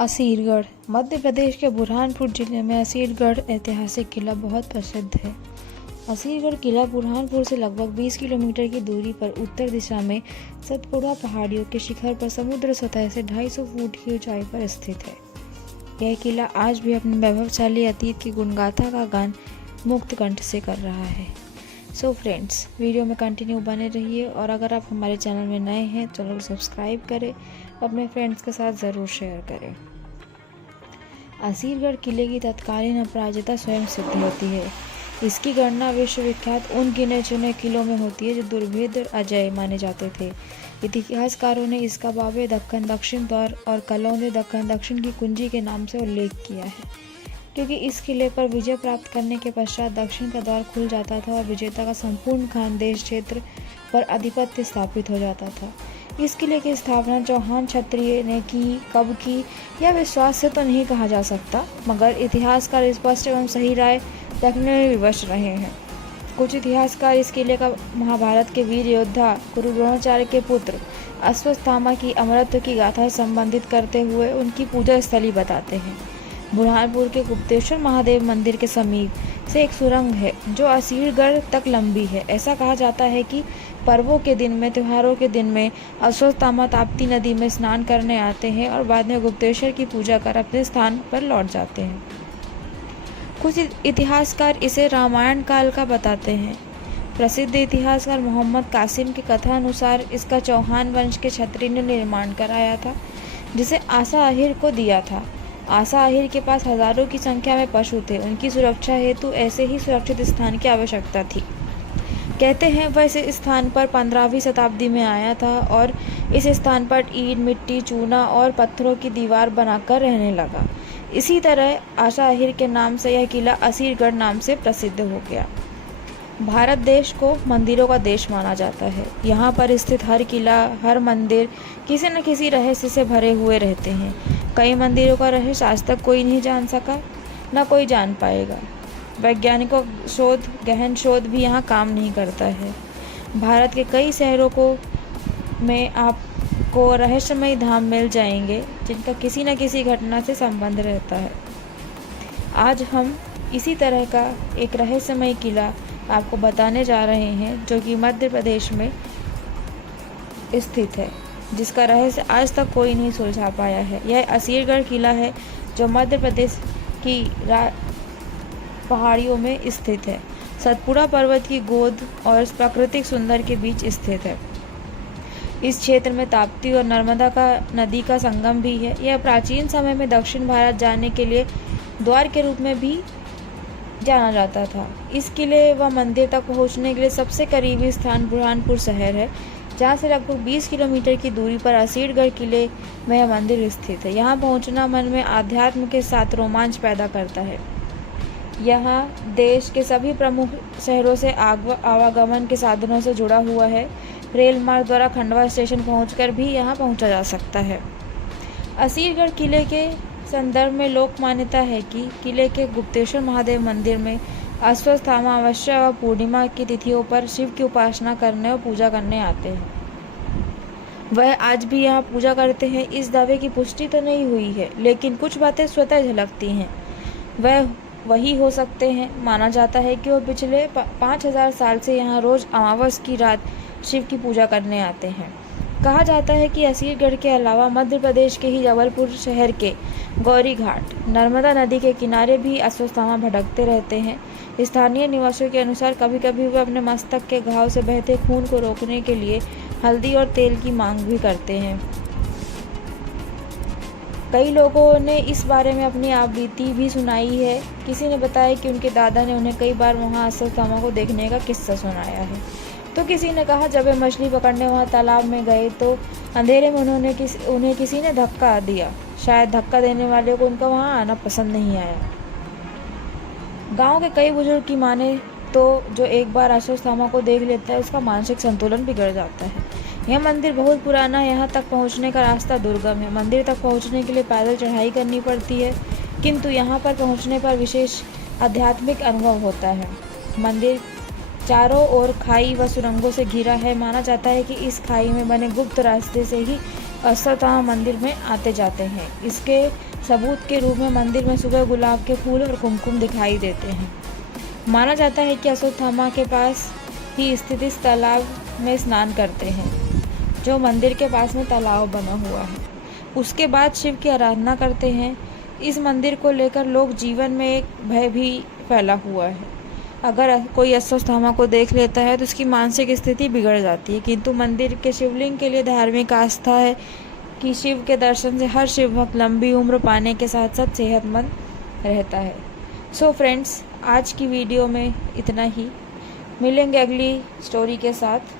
असीरगढ़ मध्य प्रदेश के बुरहानपुर जिले में असीरगढ़ ऐतिहासिक किला बहुत प्रसिद्ध है। असीरगढ़ किला बुरहानपुर से लगभग 20 किलोमीटर की दूरी पर उत्तर दिशा में सतपुड़ा पहाड़ियों के शिखर पर समुद्र सतह से 250 फुट की ऊंचाई पर स्थित है। यह किला आज भी अपने वैभवशाली अतीत की गुणगाथा का गान मुक्त कंठ से कर रहा है। सो फ्रेंड्स, वीडियो में कंटिन्यू बने रहिए और अगर आप हमारे चैनल में नए हैं चैनल को सब्सक्राइब करें, अपने फ्रेंड्स के साथ ज़रूर शेयर करें। असीरगढ़ किले की तत्कालीन अपराजिता स्वयं सिद्ध होती है। इसकी गणना विश्वविख्यात उन गिने चुने किलों में होती है जो दुर्भेद्य अजय माने जाते थे। इतिहासकारों ने इसका बाबे दक्कन दक्षिण द्वार और कलौंदे दक्कन दक्षिण की कुंजी के नाम से उल्लेख किया है, क्योंकि इस किले पर विजय प्राप्त करने के पश्चात दक्षिण का द्वार खुल जाता था और विजेता का संपूर्ण खानदेश क्षेत्र पर आधिपत्य स्थापित हो जाता था। इस किले की स्थापना चौहान क्षत्रिय ने की, कब की यह विश्वास से तो नहीं कहा जा सकता, मगर इतिहासकार स्पष्ट एवं सही राय रखने में विवश रहे हैं। कुछ इतिहासकार इस किले का महाभारत के वीर योद्धा गुरु द्रोणाचार्य के पुत्र अश्वत्थामा की अमरत्व की गाथा से संबंधित करते हुए उनकी पूजा स्थली बताते हैं। बुरहानपुर के गुप्तेश्वर महादेव मंदिर के समीप से एक सुरंग है जो असीरगढ़ तक लंबी है। ऐसा कहा जाता है कि पर्वों के दिन में, त्योहारों के दिन में अश्वत्थामा ताप्ती नदी में स्नान करने आते हैं और बाद में गुप्तेश्वर की पूजा कर अपने स्थान पर लौट जाते हैं। कुछ इतिहासकार इसे रामायण काल का बताते हैं। प्रसिद्ध इतिहासकार मोहम्मद कासिम की कथा अनुसार इसका चौहान वंश के क्षत्रिय ने निर्माण कराया था, जिसे आसा आहिर को दिया था। आसा आहिर के पास हजारों की संख्या में पशु थे। उनकी सुरक्षा हेतु ऐसे ही सुरक्षित स्थान की आवश्यकता थी। कहते हैं वह इस स्थान पर 15वीं शताब्दी में आया था और इस स्थान पर ईंट, मिट्टी, चूना और पत्थरों की दीवार बनाकर रहने लगा। इसी तरह आसा आहिर के नाम से यह किला असीरगढ़ नाम से प्रसिद्ध हो गया। भारत देश को मंदिरों का देश माना जाता है। यहाँ पर स्थित हर किला, हर मंदिर किसी न किसी रहस्य से भरे हुए रहते हैं। कई मंदिरों का रहस्य आज तक कोई नहीं जान सका, न कोई जान पाएगा। वैज्ञानिकों गहन शोध भी यहाँ काम नहीं करता है। भारत के कई शहरों में आपको रहस्यमय धाम मिल जाएंगे जिनका किसी न किसी घटना से संबंध रहता है। आज हम इसी तरह का एक रहस्यमय किला आपको बताने जा रहे हैं जो कि मध्य प्रदेश में स्थित है, जिसका रहस्य आज तक कोई नहीं सुलझा पाया है। यह असीरगढ़ किला है जो मध्य प्रदेश की पहाड़ियों में स्थित है। सतपुड़ा पर्वत की गोद और प्राकृतिक सुंदर के बीच स्थित है। इस क्षेत्र में ताप्ती और नर्मदा नदी का संगम भी है। यह प्राचीन समय में दक्षिण भारत जाने के लिए द्वार के रूप में भी जाना जाता था। इस किले व मंदिर तक पहुंचने के लिए सबसे करीबी स्थान बुरहानपुर शहर है, जहाँ से लगभग 20 किलोमीटर की दूरी पर असीरगढ़ किले में यह मंदिर स्थित है। यहाँ पहुँचना मन में आध्यात्म के साथ रोमांच पैदा करता है। यहाँ देश के सभी प्रमुख शहरों से आवागमन के साधनों से जुड़ा हुआ है। रेल मार्ग द्वारा खंडवा स्टेशन पहुंचकर भी यहाँ पहुंचा जा सकता है। असीरगढ़ किले के संदर्भ में लोक मान्यता है कि किले के गुप्तेश्वर महादेव मंदिर में अश्वत्थामा अमावस्या व पूर्णिमा की तिथियों पर शिव की उपासना करने और पूजा करने आते हैं। वह आज भी यहाँ पूजा करते हैं। इस दावे की पुष्टि तो नहीं हुई है, लेकिन कुछ बातें स्वतः झलकती हैं। वह वही हो सकते हैं। माना जाता है कि वो पिछले 5000 साल से यहाँ रोज अमावस की रात शिव की पूजा करने आते हैं। कहा जाता है कि असीरगढ़ के अलावा मध्य प्रदेश के ही जबलपुर शहर के गौरी घाट, नर्मदा नदी के किनारे भी अश्वत्थामा भटकते रहते हैं। स्थानीय निवासियों के अनुसार कभी कभी वे अपने मस्तक के घाव से बहते खून को रोकने के लिए हल्दी और तेल की मांग भी करते हैं। कई लोगों ने इस बारे में अपनी आप बीती भी सुनाई है। किसी ने बताया कि उनके दादा ने उन्हें कई बार वहां अश्वत्थामा को देखने का किस्सा सुनाया है। तो किसी ने कहा जब वे मछली पकड़ने वहां तालाब में गए तो अंधेरे में उन्हें किसी ने धक्का दिया। शायद धक्का देने वाले को उनका वहां आना पसंद नहीं आया। गांव के कई बुजुर्ग की माने तो जो एक बार अश्वत्थामा को देख लेता है उसका मानसिक संतुलन बिगड़ जाता है। यह मंदिर बहुत पुराना है। यहाँ तक पहुँचने का रास्ता दुर्गम है। मंदिर तक पहुँचने के लिए पैदल चढ़ाई करनी पड़ती है, किंतु यहाँ पर पहुँचने पर विशेष आध्यात्मिक अनुभव होता है। मंदिर चारों ओर खाई व सुरंगों से घिरा है। माना जाता है कि इस खाई में बने गुप्त रास्ते से ही अश्वत्थामा मंदिर में आते जाते हैं। इसके सबूत के रूप में मंदिर में सुबह गुलाब के फूल और कुमकुम दिखाई देते हैं। माना जाता है कि अश्वत्थामा के पास ही स्थित इस तालाब में स्नान करते हैं, जो मंदिर के पास में तालाब बना हुआ है। उसके बाद शिव की आराधना करते हैं। इस मंदिर को लेकर लोग जीवन में एक भय भी फैला हुआ है। अगर कोई अश्वत्थामा को देख लेता है तो उसकी मानसिक स्थिति बिगड़ जाती है, किंतु मंदिर के शिवलिंग के लिए धार्मिक आस्था है कि शिव के दर्शन से हर शिव भक्त लंबी उम्र पाने के साथ साथ सेहतमंद रहता है। सो फ्रेंड्स, आज की वीडियो में इतना ही। मिलेंगे अगली स्टोरी के साथ।